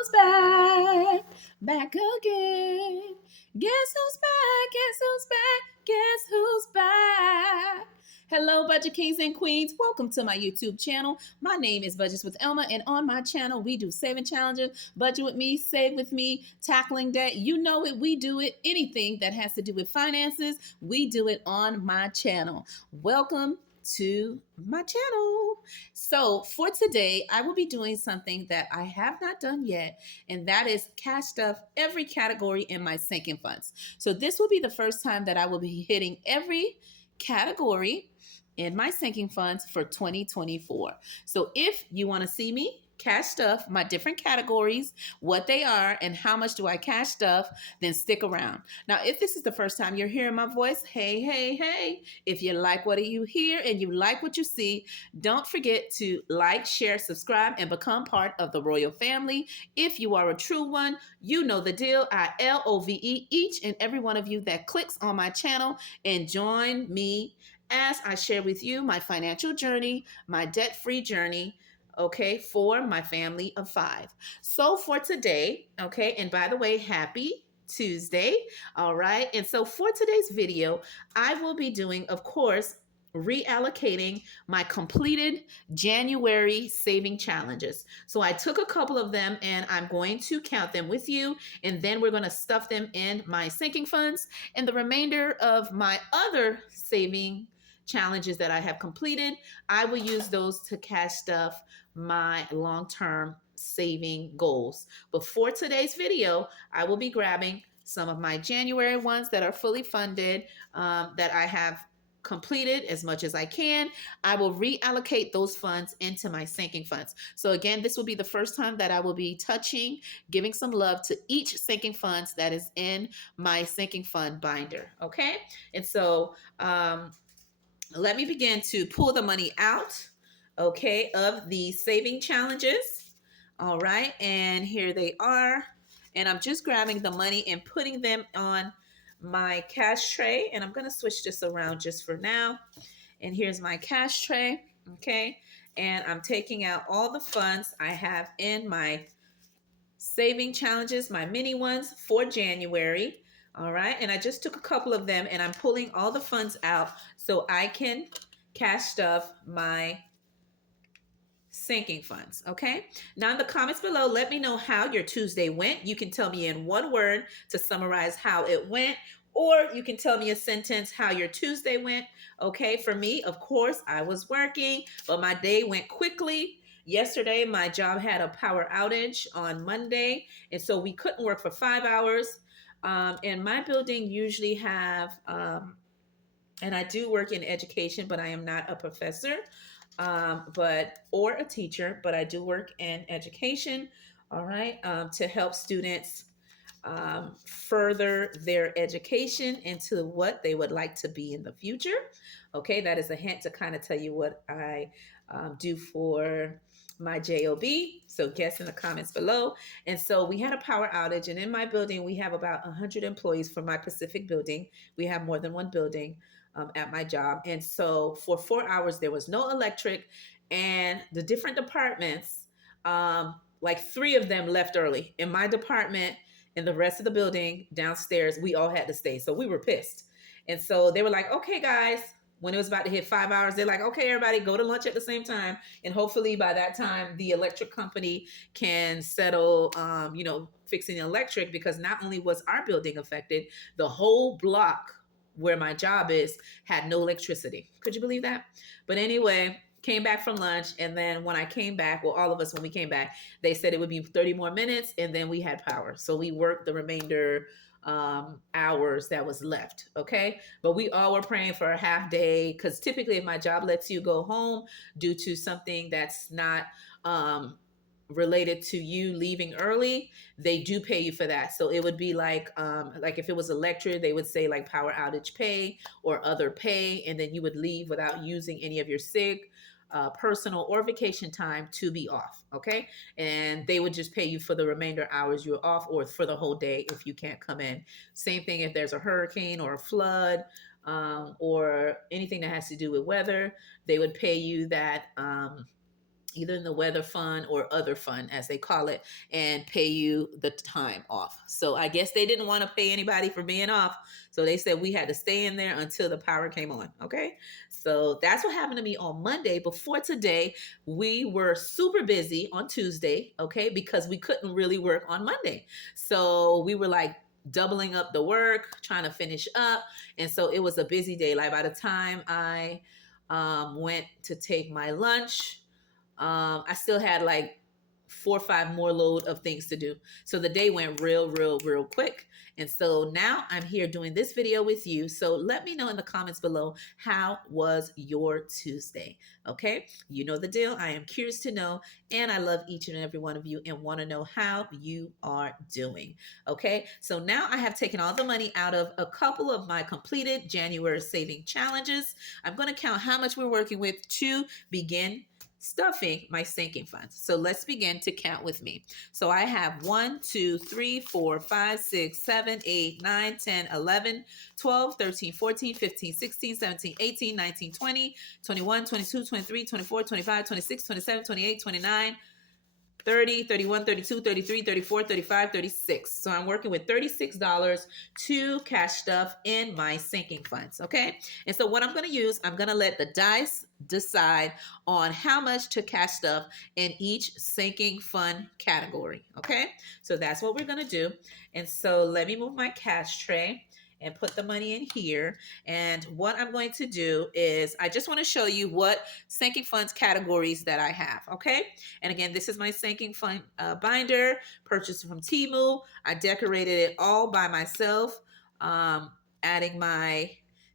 who's back? Back again. Guess who's back? Guess who's back? Guess who's back? Hello, Budget Kings and Queens. Welcome to my YouTube channel. My name is Budgets with Elma, and on my channel, we do saving challenges, budget with me, save with me, tackling debt. You know it, we do it. Anything that has to do with finances, we do it on my channel. Welcome to my channel. So for today, I will be doing something that I have not done yet, and that is cash stuff every category in my sinking funds. So this will be the first time that I will be hitting every category in my sinking funds for 2024. So if you want to see me cash stuff, my different categories, what they are, and how much do I cash stuff, then stick around. Now, if this is the first time you're hearing my voice, hey, hey, hey, if you like what you hear and you like what you see, don't forget to like, share, subscribe, and become part of the royal family. If you are a true one, you know the deal. I love each and every one of you that clicks on my channel and join me as I share with you my financial journey, my debt-free journey, okay, for my family of 5. So for today, okay, and by the way, happy Tuesday, all right? And so for today's video, I will be doing, of course, reallocating my completed January saving challenges. So I took a couple of them and I'm going to count them with you, and then we're going to stuff them in my sinking funds, and the remainder of my other saving challenges that I have completed, I will use those to cash stuff my long-term saving goals. But for today's video, I will be grabbing some of my January ones that are fully funded, that I have completed as much as I can. I will reallocate those funds into my sinking funds. So again, this will be the first time that I will be touching, giving some love to each sinking funds that is in my sinking fund binder. Okay. And so, let me begin to pull the money out, okay, of the saving challenges. All right, and here they are. And I'm just grabbing the money and putting them on my cash tray. And I'm going to switch this around just for now. And here's my cash tray, okay? And I'm taking out all the funds I have in my saving challenges, my mini ones for January. All right. And I just took a couple of them and I'm pulling all the funds out so I can cash stuff my sinking funds. Okay. Now in the comments below, let me know how your Tuesday went. You can tell me in one word to summarize how it went, or you can tell me a sentence how your Tuesday went. Okay. For me, of course, I was working, but my day went quickly. Yesterday, my job had a power outage on Monday, and so we couldn't work for 5 hours. And my building usually have, and I do work in education, but I am not a professor, or a teacher, but I do work in education. All right, to help students further their education into what they would like to be in the future. Okay, that is a hint to kind of tell you what I do for my job. So guess in the comments below. And so we had a power outage, and in my building we have about 100 employees. For my Pacific building, we have more than one building at my job. And so for 4 hours there was no electric, and the different departments, like 3 of them left early. In my department and the rest of the building downstairs, we all had to stay. So we were pissed. And so they were like, okay, guys, when it was about to hit 5 hours, they're like, okay, everybody go to lunch at the same time. And hopefully by that time, the electric company can settle, fixing the electric, because not only was our building affected, the whole block where my job is had no electricity. Could you believe that? But anyway, came back from lunch, and then when I came back, well, all of us, when we came back, they said it would be 30 more minutes, and then we had power. So we worked the remainder hours that was left. Okay. But we all were praying for a half day, because typically if my job lets you go home due to something that's not related to you leaving early, they do pay you for that. So it would be like if it was electric, they would say like power outage pay or other pay, and then you would leave without using any of your sick, personal or vacation time to be off. Okay. And they would just pay you for the remainder hours you're off, or for the whole day if you can't come in. Same thing if there's a hurricane or a flood, or anything that has to do with weather, they would pay you that either in the weather fund or other fund, as they call it, and pay you the time off. So I guess they didn't want to pay anybody for being off. So they said we had to stay in there until the power came on. Okay. So that's what happened to me on Monday. Before today, we were super busy on Tuesday. Okay. Because we couldn't really work on Monday. So we were like, doubling up the work, trying to finish up. And so it was a busy day. Like by the time I went to take my lunch, I still had like 4 or 5 more load of things to do. So the day went real quick. And so now I'm here doing this video with you. So let me know in the comments below, how was your Tuesday? Okay. You know the deal. I am curious to know, and I love each and every one of you and want to know how you are doing. Okay. So now I have taken all the money out of a couple of my completed January saving challenges. I'm going to count how much we're working with to begin stuffing my sinking funds. So let's begin to count with me. So I have 1, 2, 3, 4, 5, 6, 7, 8, 9, 10, 11, 12, 13, 14, 15, 16, 17, 18, 19, 20, 21, 22, 23, 24, 25, 26, 27, 28, 29, 30, 31, 32, 33, 34, 35, 36. So I'm working with $36 to cash stuff in my sinking funds. Okay. And so what I'm going to use, I'm going to let the dice decide on how much to cash stuff in each sinking fund category. Okay. So that's what we're going to do. And so let me move my cash tray and put the money in here. And what I'm going to do is I just want to show you what sinking funds categories that I have. Okay. And again, this is my sinking fund binder purchased from Temu. I decorated it all by myself, adding my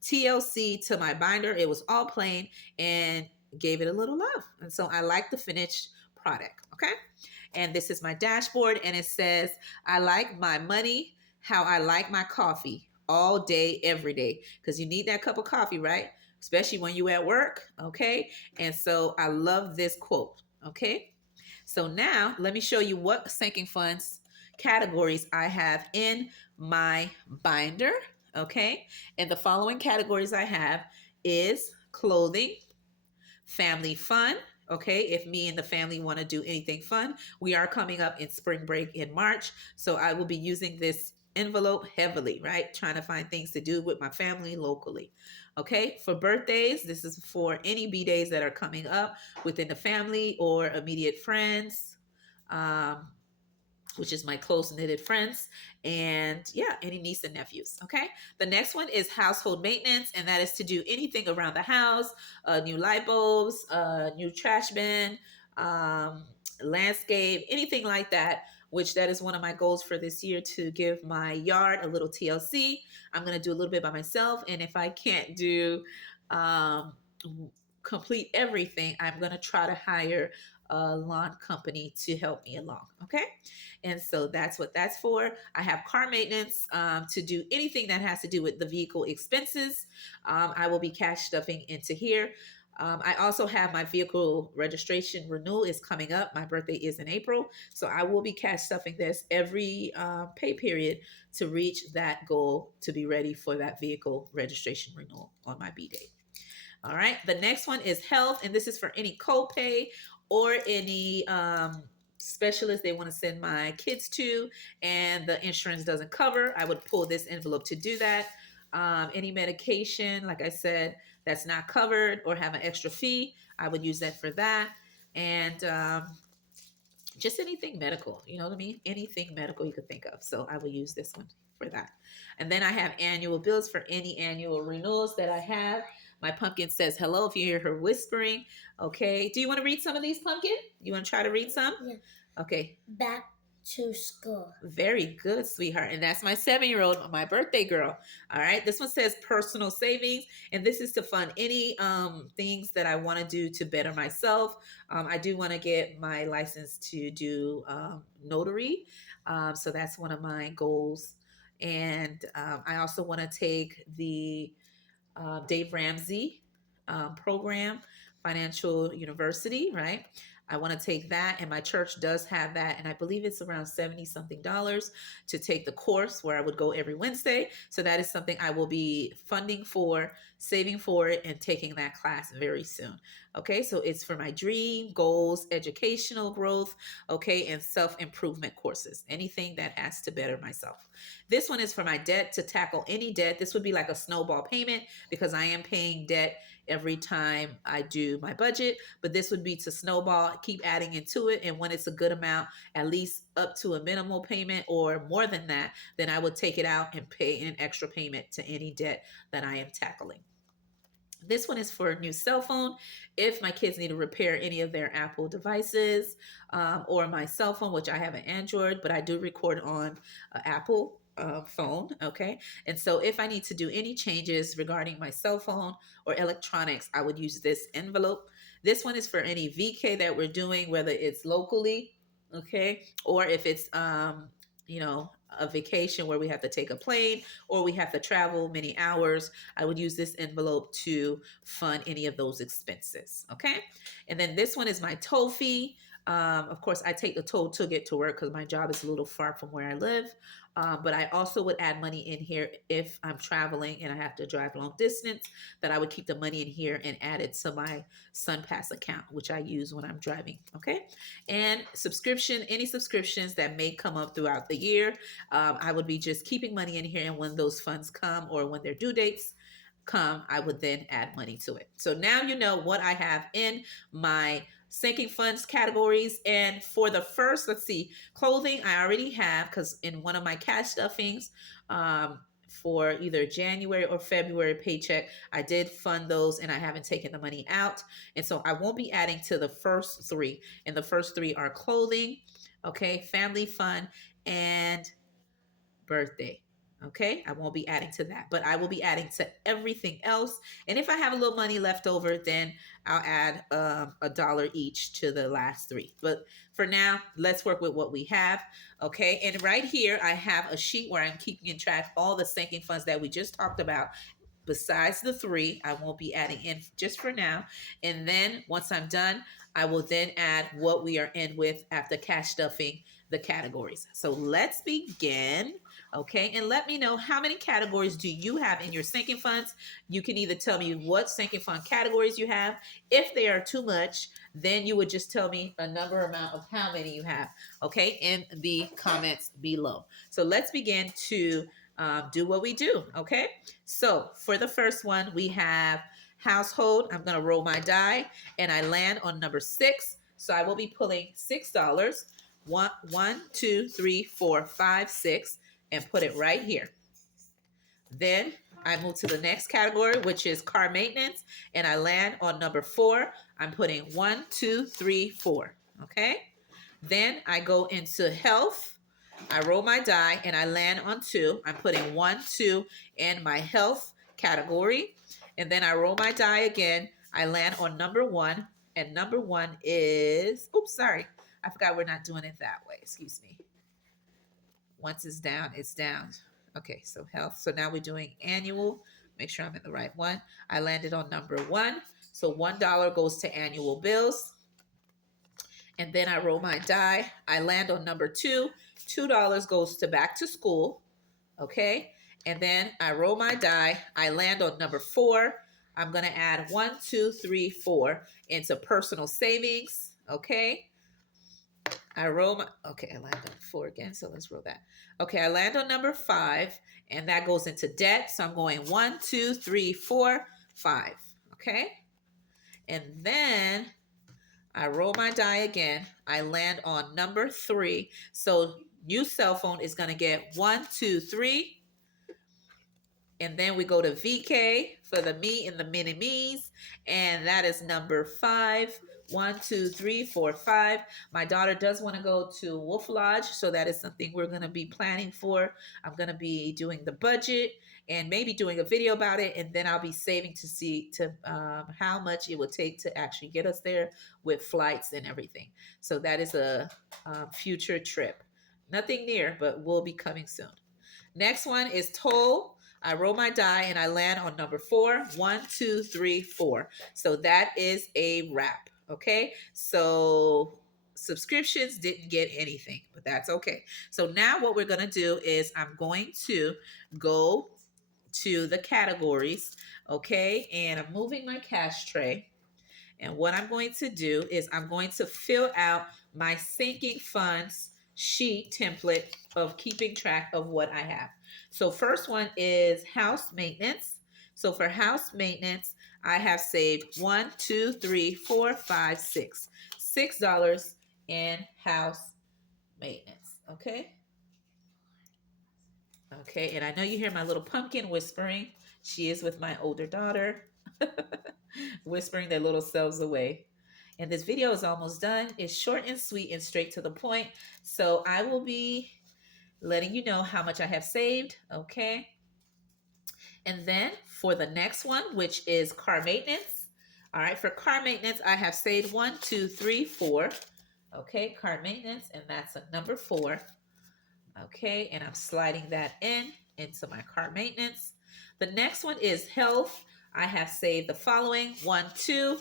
TLC to my binder. It was all plain and gave it a little love. And so I like the finished product. Okay. And this is my dashboard. And it says, I like my money how I like my coffee all day, every day. Because you need that cup of coffee, right? Especially when you at work. Okay. And so I love this quote. Okay. So now let me show you what sinking funds categories I have in my binder. Okay. And the following categories I have is clothing, family fun. Okay, if me and the family want to do anything fun, we are coming up in spring break in March. So I will be using this envelope heavily, right? Trying to find things to do with my family locally. Okay, for birthdays, this is for any B days that are coming up within the family or immediate friends. Which is my close knitted friends, and yeah, any niece and nephews. Okay. The next one is household maintenance, and that is to do anything around the house, new light bulbs, new trash bin, landscape, anything like that. Which that is one of my goals for this year, to give my yard a little TLC. I'm going to do a little bit by myself, and if I can't do complete everything, I'm going to try to hire a lawn company to help me along. Okay. And so that's what that's for. I have car maintenance to do anything that has to do with the vehicle expenses. I will be cash stuffing into here. I also have my vehicle registration renewal is coming up. My birthday is in April. So I will be cash stuffing this every pay period to reach that goal, to be ready for that vehicle registration renewal on my B day. All right. The next one is health, and this is for any copay or any specialist they want to send my kids to, and the insurance doesn't cover. I would pull this envelope to do that. Any medication, like I said, that's not covered or have an extra fee, I would use that for that. And just anything medical, you know what I mean? Anything medical you could think of. So I will use this one for that. And then I have annual bills for any annual renewals that I have. My pumpkin says hello if you hear her whispering. Okay. Do you want to read some of these, Pumpkin? You want to try to read some? Yeah. Okay. Back to school. Very good, sweetheart. And that's my 7-year-old, my birthday girl. All right. This one says personal savings, and this is to fund any things that I want to do to better myself. I do want to get my license to do notary. So that's one of my goals. And I also want to take the Dave Ramsey program, Financial University, right? I want to take that, and my church does have that, and I believe it's around 70 something dollars to take the course, where I would go every Wednesday. So that is something I will be funding for saving for it and taking that class very soon. Okay, so it's for my dream, goals, educational growth, okay, and self improvement courses, anything that has to better myself. This one is for my debt, to tackle any debt. This would be like a snowball payment because I am paying debt every time I do my budget, but this would be to snowball, keep adding into it. And when it's a good amount, at least up to a minimal payment or more than that, then I would take it out and pay an extra payment to any debt that I am tackling. This one is for a new cell phone. If my kids need to repair any of their Apple devices, or my cell phone, which I have an Android, but I do record on Apple phone. Okay. And so if I need to do any changes regarding my cell phone or electronics, I would use this envelope. This one is for any VK that we're doing, whether it's locally, okay, or if it's, a vacation where we have to take a plane or we have to travel many hours, I would use this envelope to fund any of those expenses. Okay. And then this one is my toll fee. Of course, I take the toll to get to work because my job is a little far from where I live. But I also would add money in here if I'm traveling and I have to drive long distance, that I would keep the money in here and add it to my SunPass account, which I use when I'm driving. Okay. And any subscriptions that may come up throughout the year, I would be just keeping money in here. And when those funds come or when their due dates come, I would then add money to it. So now you know what I have in my sinking funds categories. And for the first, let's see, clothing, I already have, because in one of my cash stuffings, for either January or February paycheck, I did fund those and I haven't taken the money out. And so I won't be adding to the first three. And the first three are clothing, okay, family fund, and birthday. Okay, I won't be adding to that, but I will be adding to everything else. And if I have a little money left over, then I'll add $1 each to the last three. But for now, let's work with what we have. Okay, and right here, I have a sheet where I'm keeping in track all the sinking funds that we just talked about. Besides the three, I won't be adding in just for now. And then once I'm done, I will then add what we are in with after cash stuffing the categories. So let's begin. Okay, and let me know, how many categories do you have in your sinking funds? You can either tell me what sinking fund categories you have. If they are too much, then you would just tell me a number amount of how many you have, okay, in the comments below. So let's begin to do what we do, okay? So for the first one, we have household. I'm gonna roll my die and I land on number 6. So I will be pulling $6. One, two, three, four, five, six, and put it right here. Then I move to the next category, which is car maintenance, and I land on number 4. I'm putting 1, 2, 3, 4. Okay. Then I go into health. I roll my die and I land on 2. I'm putting 1, 2 in my health category. And then I roll my die again. I land on number 1. And number 1 is, oops, sorry. I forgot we're not doing it that way. Excuse me. Once it's down, it's down. Okay, so health. So now we're doing annual. Make sure I'm in the right one. I landed on number 1. So $1 goes to annual bills. And then I roll my die. I land on number 2. $2 goes to back to school. Okay. And then I roll my die. I land on number 4. I'm going to add 1, 2, 3, 4 into personal savings. Okay. Okay, I land on 4 again, so let's roll that. Okay, I land on number 5, and that goes into debt. So I'm going 1, 2, 3, 4, 5. Okay. And then I roll my die again. I land on number 3. So new cell phone is going to get 1, 2, 3. And then we go to VK for the me and the mini me's. And that is number 5. 1, 2, 3, 4, 5. My daughter does want to go to Wolf Lodge. So that is something we're going to be planning for. I'm going to be doing the budget and maybe doing a video about it. And then I'll be saving to see how much it would take to actually get us there with flights and everything. So that is a future trip. Nothing near, but will be coming soon. Next one is toll. I roll my die and I land on number 4. 1, 2, 3, 4. So that is a wrap. Okay. So subscriptions didn't get anything, but that's okay. So now what we're going to do is I'm going to go to the categories, okay? And I'm moving my cash tray. And what I'm going to do is I'm going to fill out my sinking funds sheet template of keeping track of what I have. So first one is house maintenance. So for house maintenance, I have saved one, two, three, four, five, six. $6 in house maintenance. Okay. Okay, and I know you hear my little pumpkin whispering. She is with my older daughter, whispering their little selves away. And this video is almost done. It's short and sweet and straight to the point. So I will be letting you know how much I have saved. Okay. And then for the next one, which is car maintenance. All right, for car maintenance, I have saved one, two, three, four. Okay, car maintenance, and that's a number 4. Okay, and I'm sliding that into my car maintenance. The next one is health. I have saved the following: one, two,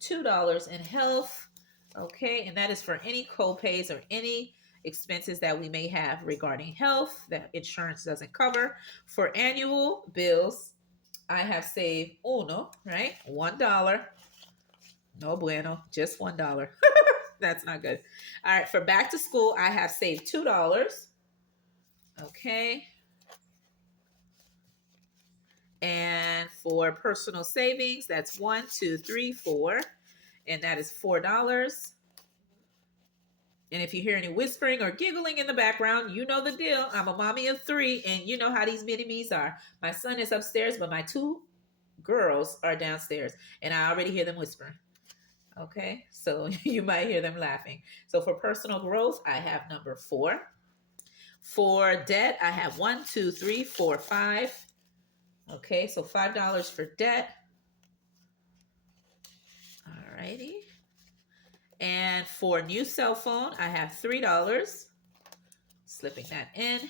$2 in health. Okay, and that is for any co-pays or any expenses that we may have regarding health that insurance doesn't cover. For annual bills, I have saved uno, right? $1. No bueno, just $1. That's not good. All right, for back to school, I have saved $2. Okay. And for personal savings, that's one, two, three, four, and that is $4. And if you hear any whispering or giggling in the background, you know the deal. I'm a mommy of 3, and you know how these mini me's are. My son is upstairs, but my 2 girls are downstairs, and I already hear them whispering. Okay, so you might hear them laughing. So for personal growth, I have number 4. For debt, I have one, two, three, four, 5. Okay, so $5 for debt. All righty. And for new cell phone, I have $3. Slipping that in.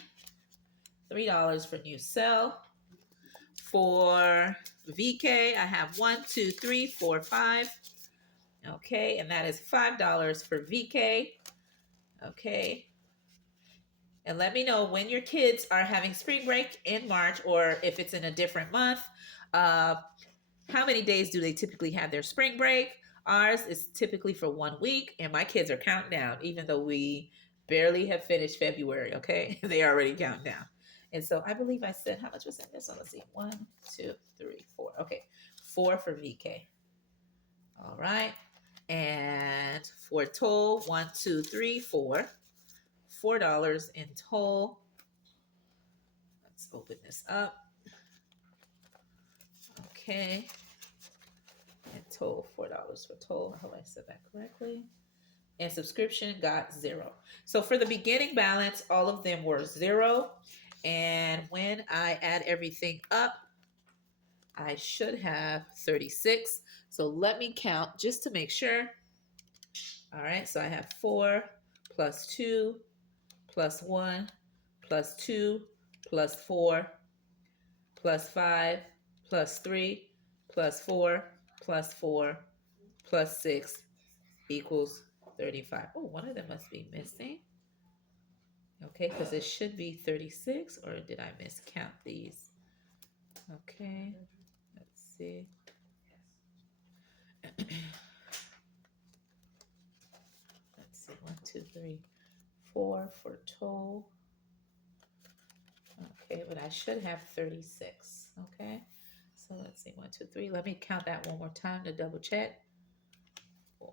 $3 for new cell. For VK, I have one, two, three, four, 5. Okay, and that is $5 for VK. Okay. And let me know when your kids are having spring break in March, or if it's in a different month. How many days do they typically have their spring break? Ours is typically for 1 week, and my kids are counting down, even though we barely have finished February, okay? They already counting down. And so I believe I said, how much was in this? So let's see. 1, 2, 3, 4. Okay. 4 for VK. All right. And for toll, 1, 2, 3, 4. $4 in toll. Let's open this up. Okay. And toll, $4 for toll. I hope I said that correctly. And subscription got 0. So for the beginning balance, all of them were 0. And when I add everything up, I should have 36. So let me count just to make sure. All right, so I have 4 plus 2 plus 1 plus 2 plus 4 plus 5 plus 3 plus 4 plus 4 plus 6 equals 35. Oh, one of them must be missing. Okay, because it should be 36, or did I miscount these? Okay, let's see. Let's see, 1, 2, 3, 4 for toll. Okay, but I should have 36. Okay, so let's see, 1, 2, 3. Let me count that one more time to double check. 4,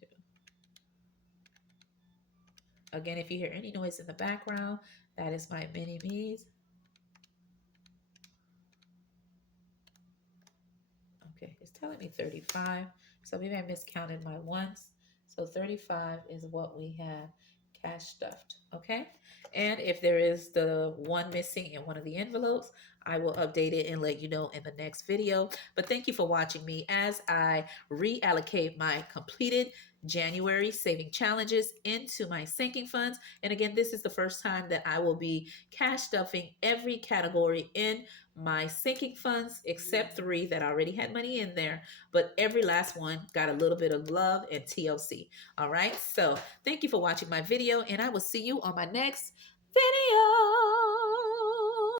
2. Again, if you hear any noise in the background, that is my mini me's. Okay, it's telling me 35. So maybe I miscounted my ones. So 35 is what we have cash stuffed. Okay. And if there is the one missing in one of the envelopes, I will update it and let you know in the next video. But thank you for watching me as I reallocate my completed January saving challenges into my sinking funds. And again, this is the first time that I will be cash stuffing every category in my sinking funds, except 3 that already had money in there, but every last one got a little bit of love and TLC. All right, so thank you for watching my video, and I will see you on my next video.